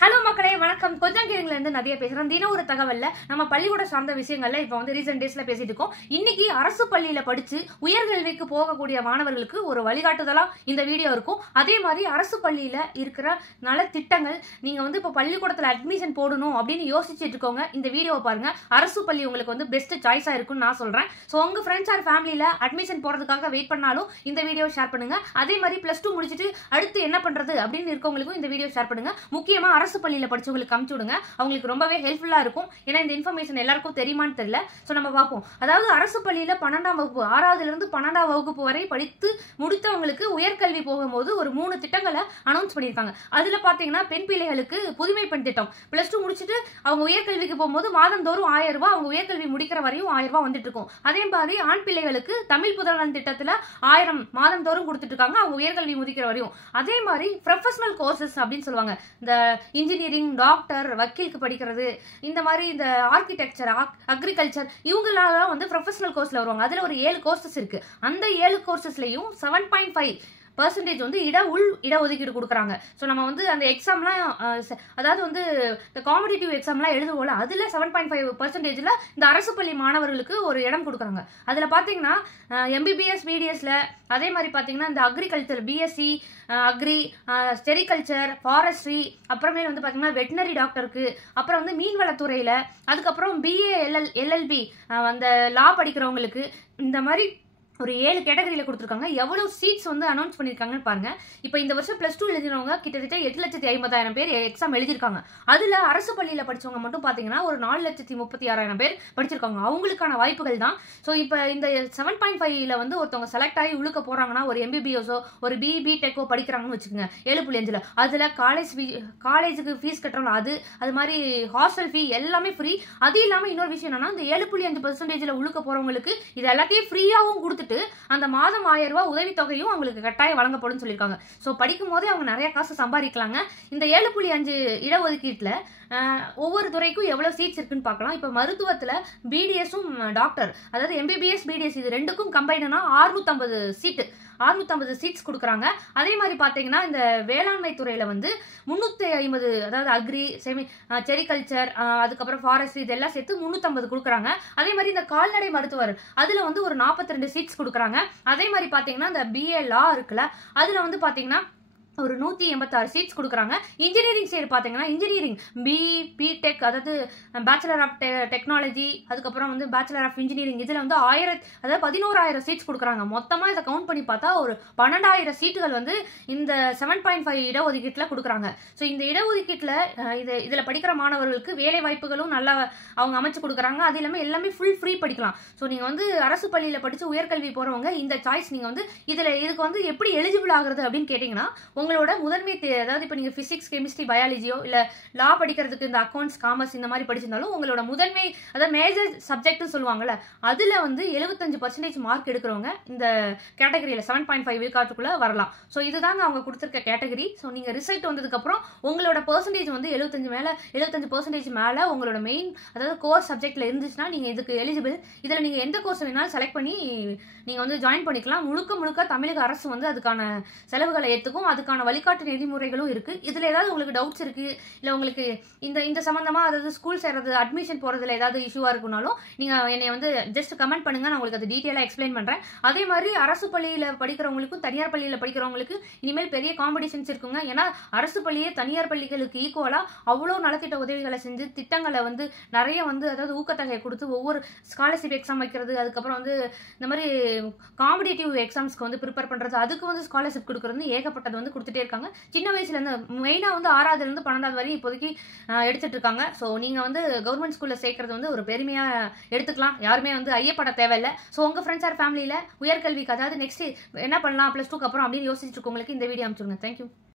Hello மக்களே வணக்கம். கொஞ்சங்கீரங்கல இருந்து நிறைய பேசுறேன். தினம் ஒரு தகவல்ல நம்ம பள்ளிக்கூட சார்ந்த விஷயங்கள்ல இப்போ வந்து ரீசன்ட் டேஸ்ல பேசிட்டு இருக்கோம். இன்னைக்கு அரசு பள்ளியில படிச்சு உயர்கல்விக்கு போகக்கூடிய மாணவர்களுக்கு ஒரு வழிகாட்டுதலா இந்த வீடியோ இருக்கும். அதே மாதிரி அரசு பள்ளியில இருக்கிற நல திட்டங்கள் நீங்க வந்து இப்போ பள்ளிக்கூடத்துல அட்மிஷன் போடணும் அப்படின்னு யோசிச்சுட்டு இருக்கோங்க. இந்த வீடியோவை பாருங்க. அரசு பள்ளி உங்களுக்கு வந்து பெஸ்ட் சாய்ஸா இருக்கும்னு நான் சொல்றேன். ஸோ உங்க ஃப்ரெண்ட்ஸ் ஆர் ஃபேமிலியில அட்மிஷன் போறதுக்காக வெயிட் பண்ணாலும் இந்த வீடியோ ஷேர் பண்ணுங்க. அதே மாதிரி +2 முடிச்சுட்டு அடுத்து என்ன பண்றது அப்படின்னு இருக்கவங்களுக்கும் இந்த வீடியோ ஷேர் பண்ணுங்க. முக்கியமா அரசு பள்ளியில படிச்சவங்களுக்கு அனுப்பிச்சு விடுங்க. அவங்களுக்கு ரொம்பவே ஹெல்ப்ஃபுல்லா இருக்கும். ஏன்னா இந்த இன்ஃபர்மேஷன் எல்லாருக்கும் தெரியுமான்னு தெரியல. சோ நம்ம பார்ப்போம். அதாவது அரசு பள்ளியில 12ஆம் வகுப்பு 6வதுல இருந்து 12ஆம் வகுப்பு வரை படித்து முடித்தவங்களுக்கு உயர்கல்வி போகும்போது ஒரு 3 திட்டங்களை அனௌன்ஸ் பண்ணியிருக்காங்க. அதுல பாத்தீங்கன்னா பெண் பிள்ளைகளுக்கு புதுமை பெண் திட்டம் +2 முடிச்சுட்டு அவங்க உயர்கல்விக்கு போகும்போது மாதந்தோறும் 1000 ரூபாய், அவங்க உயர்கல்வி முடிக்கிற வரையும் 1000 ரூபாய் வந்துட்டு இருக்கும். அதே மாதிரி ஆண் பிள்ளைகளுக்கு தமிழ் புதல்வன் திட்டத்துல 1000 மாதந்தோறும் கொடுத்துட்டு இருக்காங்க, அவங்க உயர்கல்வி முடிக்கிற வரையும். அதே மாதிரி ப்ரொஃபஷனல் கோர்சஸ் அப்படின்னு சொல்லுவாங்க. இந்த இன்ஜினியரிங், டாக்டர், வக்கீலுக்கு படிக்கிறது, இந்த மாதிரி இந்த ஆர்கிடெக்சர், அக்ரிகல்ச்சர், இவங்கெல்லாம் வந்து ப்ரொஃபஷனல் கோர்ஸ்ல வருவாங்க. அதுல ஒரு 7 கோர்சஸ் இருக்கு. அந்த 7 கோர்சஸ்லயும் 7.5% வந்து இடஒதுக்கீடு கொடுக்குறாங்க. ஸோ நம்ம வந்து அந்த எக்ஸாம்லாம் அதாவது வந்து இந்த காம்படிட்டிவ் எக்ஸாம்லாம் எழுதுவோம்ல, அதில் 7.5%ல இந்த அரசு பள்ளி மாணவர்களுக்கு ஒரு இடம் கொடுக்குறாங்க. அதில் பார்த்தீங்கன்னா MBBS BDSல, அதே மாதிரி பார்த்தீங்கன்னா இந்த agriculture BSc agri, sericulture, forestry, அப்புறமே வந்து பார்த்தீங்கன்னா வெட்டினரி டாக்டருக்கு, அப்புறம் வந்து மீன்வளத்துறையில், அதுக்கப்புறம் BA LLB அந்த லா படிக்கிறவங்களுக்கு, இந்த மாதிரி ஒரு 7 கேட்டகரியில கொடுத்துருக்காங்க. எவ்வளவு சீட்ஸ் வந்து அனௌன்ஸ் பண்ணிருக்காங்கன்னு பாருங்க. இப்போ இந்த வருஷம் +2 எழுதினவங்க கிட்டத்தட்ட 8,50,000 பேர் எக்ஸாம் எழுதிருக்காங்க. அதுல அரசு பள்ளியில படிச்சவங்க மட்டும் பாத்தீங்கன்னா ஒரு 4,36,000 பேர் படிச்சிருக்காங்க. அவங்களுக்கான வாய்ப்புகள் தான். ஸோ இப்போ இந்த 7.5ல வந்து ஒருத்தவங்க செலக்ட் ஆகி உழுக்க போறாங்கன்னா, ஒரு MBBSஓ ஒரு BTechஓ படிக்கிறாங்கன்னு வச்சுக்கோங்க, 7.5ல அதுல காலேஜுக்கு ஃபீஸ் கட்டுறோம், அது மாதிரி ஹாஸ்டல் ஃபீ எல்லாமே ஃப்ரீ. அது இல்லாம இன்னொரு விஷயம் என்னன்னா, இந்த 7.5%ல உழுக்க போறவங்களுக்கு இது எல்லாத்தையும் ஃப்ரீயாவும் கொடுத்து அந்த மாதம் 1000 ரூபாய் உதவித்தொகையும் அவங்களுக்கு கட்டாயம் வழங்கப்படும் சொல்லியிருக்காங்க. ஸோ படிக்கும் போதே அவங்க நிறைய காசு சம்பாதிக்கலாங்க. இந்த 7.5 இடஒதுக்கீட்டுல ஒவ்வொரு துறைக்கும் எவ்வளவு சீட்ஸ் இருக்குன்னு பார்க்கலாம். இப்போ மருத்துவத்துல BDSம் டாக்டர், அதாவது MBBS BDS இது ரெண்டுக்கும் கம்பைனா 650 சீட்ஸ் கொடுக்குறாங்க. அதே மாதிரி பார்த்தீங்கன்னா இந்த வேளாண்மை துறையில வந்து 350, அதாவது அக்ரி, செரிகல்ச்சர், அதுக்கப்புறம் ஃபாரஸ்ட்ரி, இதெல்லாம் சேர்த்து 350 கொடுக்குறாங்க. அதே மாதிரி இந்த கால்நடை மருத்துவர் அதுல வந்து ஒரு 42 சீட்ஸ் கொடுக்குறாங்க. அதே மாதிரி பார்த்தீங்கன்னா இந்த BA லா இருக்குல்ல, அதுல வந்து பார்த்தீங்கன்னா ஒரு 186 சீட்ஸ் கொடுக்குறாங்க. இன்ஜினியரிங் சைடு பார்த்தீங்கன்னா இன்ஜினியரிங் BTech, அதாவது பேச்சுலர் ஆஃப் டெக்னாலஜி, அதுக்கப்புறம் வந்து பேச்சுலர் ஆஃப் இன்ஜினியரிங், இதில் வந்து 11,000 சீட்ஸ் கொடுக்குறாங்க. மொத்தமாக இதை கவுண்ட் பண்ணி பார்த்தா ஒரு 12,000 சீட்டுகள் வந்து இந்த 7.5 இடஒதுக்கீட்டில் கொடுக்குறாங்க. ஸோ இந்த இடஒதுக்கீட்டில் இதில் படிக்கிற மாணவர்களுக்கு வேலை வாய்ப்புகளும் நல்லா அவங்க அமைச்சு கொடுக்குறாங்க. அது இல்லாமல் எல்லாமே ஃபுல் ஃப்ரீ படிக்கலாம். ஸோ நீங்கள் வந்து அரசு பள்ளியில் படித்து உயர்கல்வி போகிறவங்க இந்த சாய்ஸ் நீங்கள் வந்து இதுக்கு வந்து எப்படி எலிஜிபிள் ஆகுறது அப்படின்னு கேட்டிங்கன்னா, உங்களோட முதன்மை அதாவது இப்போ நீங்க பிசிக்ஸ், கெமிஸ்ட்ரி, பயாலஜியோ இல்ல லா படிக்கிறதுக்கு இந்த அக்கௌண்ட்ஸ், காமர்ஸ் இந்த மாதிரி படிச்சிருந்தாலும் உங்களோட முதன்மை, அதாவது மேஜர் சப்ஜெக்ட்னு சொல்லுவாங்கல்ல, அதுல வந்து 75% மார்க் எடுக்கிறவங்க இந்த கேட்டகரியில 7.5 விழுக்காட்டுக்குள்ள வரலாம். ஸோ இதுதாங்க அவங்க கொடுத்துருக்க கேட்டகரி. ஸோ நீங்க ரிசல்ட் வந்ததுக்கு அப்புறம் உங்களோட பெர்சன்டேஜ் வந்து 75% மேல உங்களோட மெயின், அதாவது கோர் சப்ஜெக்ட்ல இருந்துச்சுன்னா நீங்க இதுக்கு எலிஜிபிள். இதுல நீங்க எந்த கோர்ஸ் வேணாலும் செலக்ட் பண்ணி நீங்க வந்து ஜாயின் பண்ணிக்கலாம். முழுக்க தமிழக அரசு வந்து அதுக்கான செலவுகளை ஏத்துக்கும். அதுக்கான வழிகாட்டு நெறிமுறைகளும் இருக்கு. இதுல ஏதாவது உங்களுக்கு டவுட்ஸ் இருக்கு, இல்ல உங்களுக்கு இந்த சம்பந்தமா, அதாவது ஸ்கூல் சேர்றது, அட்மிஷன் போறதுல ஏதாவது இஷ்யூவா இருக்குனாலும் நீங்க என்னை வந்து ஜஸ்ட் கமெண்ட் பண்ணுங்க, நான் உங்களுக்கு அது டீடைலா எக்ஸ்பிளைன் பண்றேன். அதே மாதிரி அரசு பள்ளியில படிக்கிறவங்களுக்கும் தனியார் பள்ளியில படிக்கிறவங்களுக்கு இனிமேல் பெரிய காம்படிஷன்ஸ் இருக்குங்க. ஏன்னா அரசு பள்ளியே தனியார் பள்ளிகளுக்கு ஈக்குவலா அவ்வளவு நலத்திட்ட உதவிகளை செஞ்சு திட்டங்களை வந்து நிறைய வந்து, அதாவது ஊக்கத்தொகையை கொடுத்து ஒவ்வொரு ஸ்காலர்ஷிப் எக்ஸாம் வைக்கிறது, அதுக்கப்புறம் வந்து இந்த மாதிரி காம்படிட்டிவ் எக்ஸாம்ஸ்க்கு வந்து ப்ரிப்பேர் பண்றது, அதுக்கு வந்து ஸ்காலர்ஷிப் கொடுக்கறது ஏகப்பட்டது வந்து கொடுத்துட்டே இருக்காங்க. சின்ன வயசுல இருந்து மெயினா வந்து 6வதுல இருந்து 12வது வரையும் இப்போதைக்கு எடுத்துட்டு இருக்காங்க. ஸோ நீங்க வந்து கவர்மெண்ட் ஸ்கூல்ல சேர்க்கறது வந்து ஒரு பெருமையா எடுத்துக்கலாம். யாருமே வந்து ஐயப்பட தேவையில்லை. ஸோ உங்க ஃப்ரெண்ட்ஸ் ஆர் ஃபேமிலியில உயர்கல்விக்கு, அதாவது நெக்ஸ்ட் என்ன பண்ணலாம் +2க்கு அப்புறம் அப்படின்னு யோசிச்சுட்டு இருக்கவங்களுக்கு இந்த வீடியோ அனுப்பிச்சுடுங்க. தேங்க்யூ.